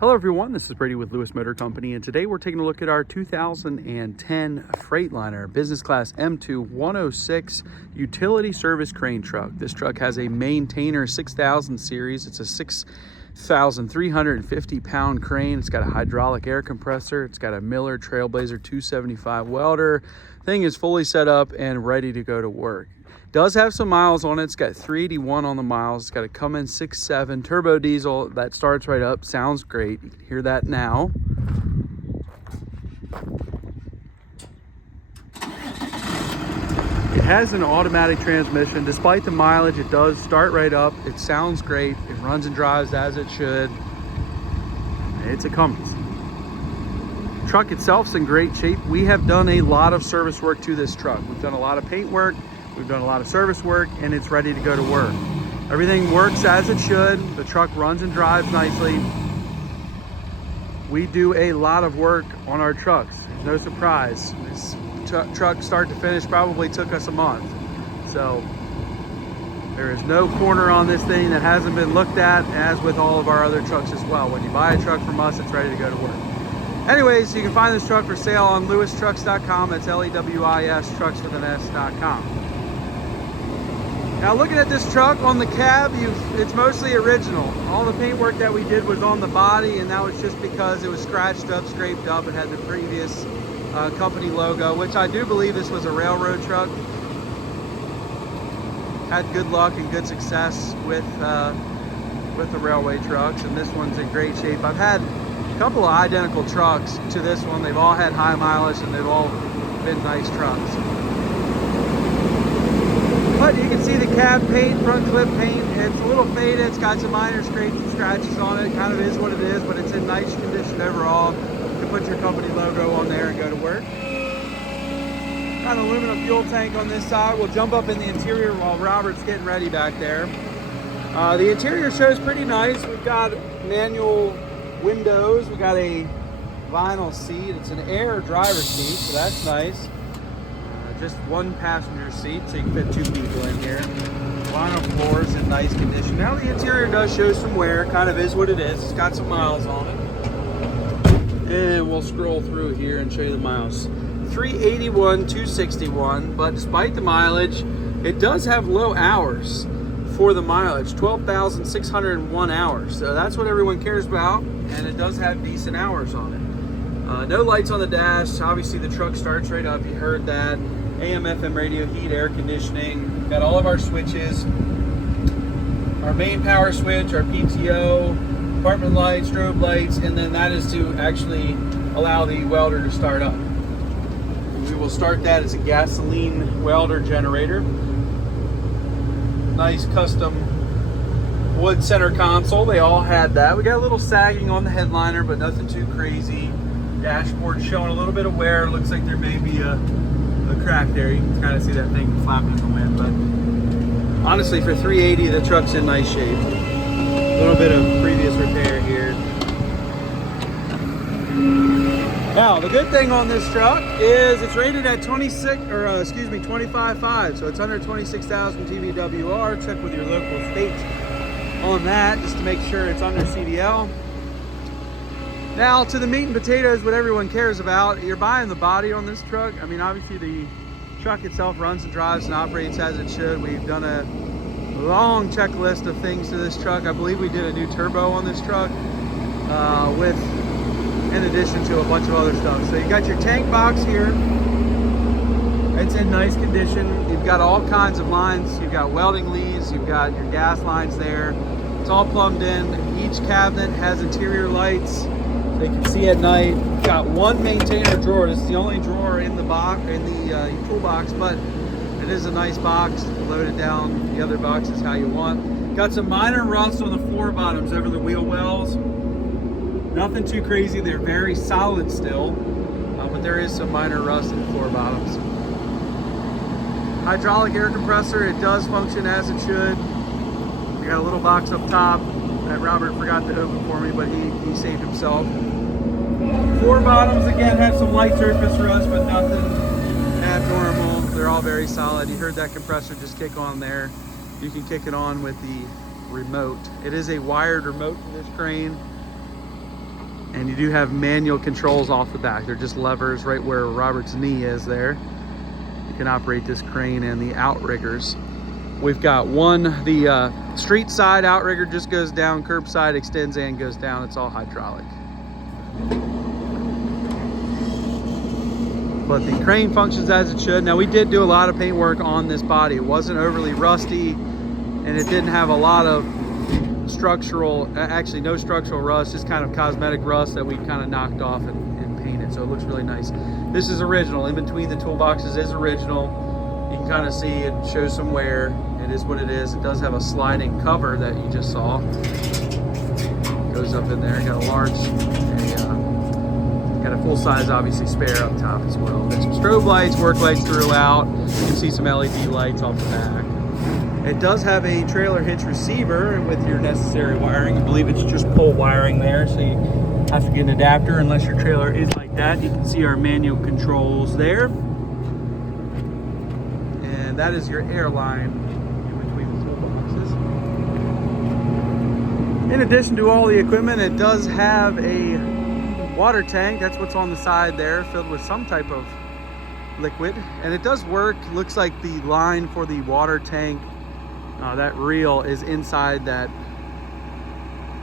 Hello everyone, this is Brady with Lewis Motor Company, and today we're taking a look at our 2010 Freightliner Business Class M2 106 Utility Service Crane Truck. This truck has a Maintainer 6000 series. It's a 6,350 pound crane. It's got a hydraulic air compressor. It's got a Miller Trailblazer 275 welder. Thing is fully set up and ready to go to work. Does have some miles on it. It's got 381 on the miles. It's got a Cummins 6.7 turbo diesel that starts right up. Sounds great. You can hear that now. It has an automatic transmission. Despite the mileage, it does start right up. It sounds great. It runs and drives as it should. It's a Cummins. The truck itself's in great shape. We have done a lot of service work to this truck. We've done a lot of paint work. We've done a lot of service work, and it's ready to go to work. Everything works as it should. The truck runs and drives nicely. We do a lot of work on our trucks. No surprise. This truck start to finish probably took us a month. So there is no corner on this thing that hasn't been looked at, as with all of our other trucks as well. When you buy a truck from us, it's ready to go to work. Anyways, you can find this truck for sale on lewistrucks.com. That's LEWIS truckswithan.com. Now looking at this truck on the cab, it's mostly original. All the paintwork that we did was on the body, and that was just because it was scratched up, scraped up. It had the previous company logo, which I do believe this was a railroad truck. Had good luck and good success with the railway trucks, and this one's in great shape. I've had a couple of identical trucks to this one. They've all had high mileage, and they've all been nice trucks. But you can see the cab paint, front clip paint. It's a little faded. It's got some minor scrapes and scratches on it. It kind of is what it is, but it's in nice condition overall. You can put your company logo on there and go to work. Got an aluminum fuel tank on this side. We'll jump up in the interior while Robert's getting ready back there. The interior shows pretty nice. We've got manual windows. We've got a vinyl seat. It's an air driver seat, so that's nice. Just one passenger seat, so you can fit two people in here. Vinyl floors in nice condition. Now the interior does show some wear, kind of is what it is. It's got some miles on it. And we'll scroll through here and show you the miles. 381, 261, but despite the mileage, it does have low hours for the mileage, 12,601 hours. So that's what everyone cares about, and it does have decent hours on it. No lights on the dash. Obviously the truck starts right up, you heard that. AM, FM radio, heat, air conditioning. Got all of our switches. Our main power switch, our PTO, apartment lights, strobe lights, and then that is to actually allow the welder to start up. We will start that as a gasoline welder generator. Nice custom wood center console. They all had that. We got a little sagging on the headliner, but nothing too crazy. Dashboard showing a little bit of wear. Looks like there may be a crack there. You can kind of see that thing flapping in the wind, but honestly for 380 the truck's in nice shape. A little bit of previous repair here. Now the good thing on this truck is it's rated at 25.5, so it's under 26,000 TBWR. Check with your local state on that just to make sure it's under CDL. Now to the meat and potatoes, what everyone cares about. You're buying the body on this truck. I mean, obviously the truck itself runs and drives and operates as it should. We've done a long checklist of things to this truck. I believe we did a new turbo on this truck in addition to a bunch of other stuff. So you got your tank box here. It's in nice condition. You've got all kinds of lines. You've got welding leads. You've got your gas lines there. It's all plumbed in. Each cabinet has interior lights. They can see at night. Got one Maintainer drawer. This is the only drawer in the box, in the toolbox, but it is a nice box. Load it down. The other box is how you want. Got some minor rust on the floor bottoms over the wheel wells. Nothing too crazy. They're very solid still, but there is some minor rust in the floor bottoms. Hydraulic air compressor. It does function as it should. We got a little box up top that Robert forgot to open for me, but he saved himself. Floor bottoms, again, have some light surface rust, but nothing abnormal. They're all very solid. You heard that compressor just kick on there. You can kick it on with the remote. It is a wired remote for this crane. And you do have manual controls off the back. They're just levers right where Robert's knee is there. You can operate this crane and the outriggers. We've got the street side outrigger just goes down, curbside extends and goes down. It's all hydraulic. But the crane functions as it should. Now, we did do a lot of paint work on this body. It wasn't overly rusty, and it didn't have a lot of actually no structural rust, just kind of cosmetic rust that we kind of knocked off and painted. So it looks really nice. This is original. In between the toolboxes is original. You can kind of see it shows some wear. It is what it is. It does have a sliding cover that you just saw. Goes up in there. Got a full-size, obviously, spare up top as well. There's some strobe lights, work lights throughout. You can see some LED lights off the back. It does have a trailer hitch receiver with your necessary wiring. I believe it's just pole wiring there, so you have to get an adapter unless your trailer is like that. You can see our manual controls there. And that is your air line in between the toolboxes. In addition to all the equipment, it does have a water tank. That's what's on the side there, filled with some type of liquid. And it does work. Looks like the line for the water tank, that reel is inside that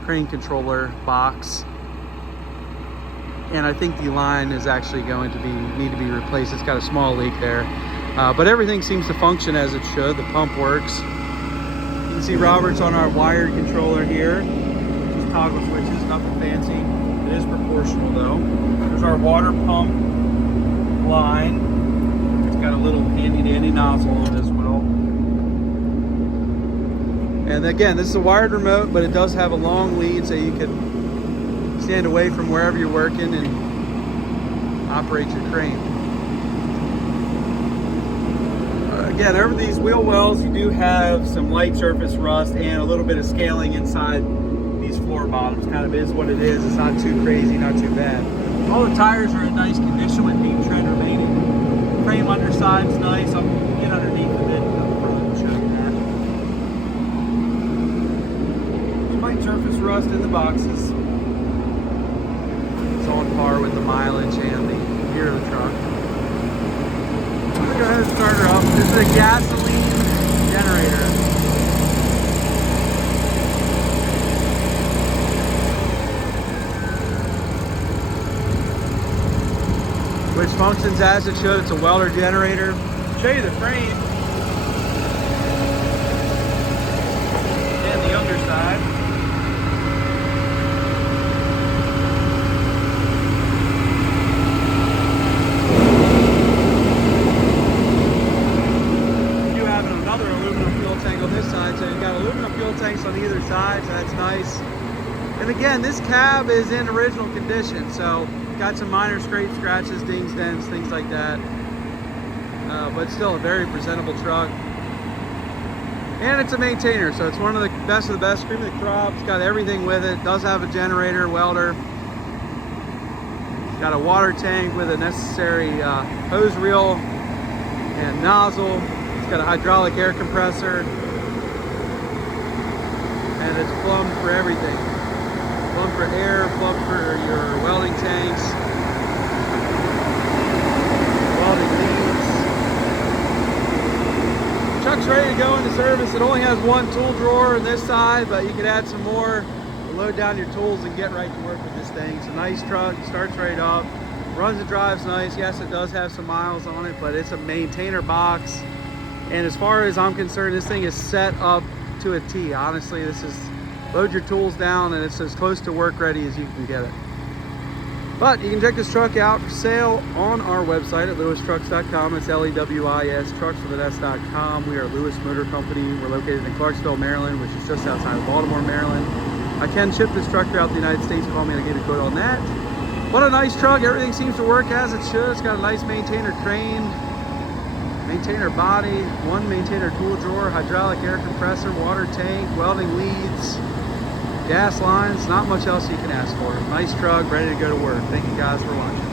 crane controller box. And I think the line is actually going to need to be replaced. It's got a small leak there. But everything seems to function as it should. The pump works. You can see Robert's on our wired controller here. Just toggle switches, nothing fancy. It is proportional though. There's our water pump line. It's got a little handy dandy nozzle on it as well. And again, this is a wired remote, but it does have a long lead so you can stand away from wherever you're working and operate your crane. Again, over these wheel wells, you do have some light surface rust and a little bit of scaling inside these floor bottoms. Kind of is what it is. It's not too crazy, not too bad. All the tires are in nice condition with paint tread remaining. Frame underside's nice. I'll get underneath of it up front and show you that. Light surface rust in the boxes. It's on par with the mileage and the gear of the truck. I'm going to go ahead and start her up. This is a gasoline generator. Which functions as it should. It's a welder generator. I'll show you the frame and the underside. You have another aluminum fuel tank on this side, so you've got aluminum fuel tanks on either side, so that's nice. And again, this cab is in original condition, so got some minor scrapes, scratches, dings, dents, things like that. But still a very presentable truck. And it's a maintainer, so it's one of the best of the best. Cream of the crop. It's got everything with it. Does have a generator, welder. Got a water tank with a necessary hose reel and nozzle. It's got a hydraulic air compressor. And it's plumbed for everything. Plumb for air, plumb for your welding tanks, welding leads. Truck's ready to go into service. It only has one tool drawer on this side, but you can add some more, load down your tools and get right to work with this thing. It's a nice truck, starts right up, runs and drives nice. Yes, it does have some miles on it, but it's a maintainer box. And as far as I'm concerned, this thing is set up to a T. Honestly, this is load your tools down and it's as close to work ready as you can get it. But you can check this truck out for sale on our website at lewistrucks.com. It's LEWIS trucks with an S.com. We are Lewis Motor Company. We're located in Clarksville, Maryland, which is just outside of Baltimore, Maryland. I can ship this truck throughout the United States. Call me and I'll give you a quote on that. What a nice truck. Everything seems to work as it should. It's got a nice maintainer crane, maintainer body, one maintainer tool drawer, hydraulic air compressor, water tank, welding leads, gas lines. Not much else you can ask for. Nice truck, ready to go to work. Thank you guys for watching.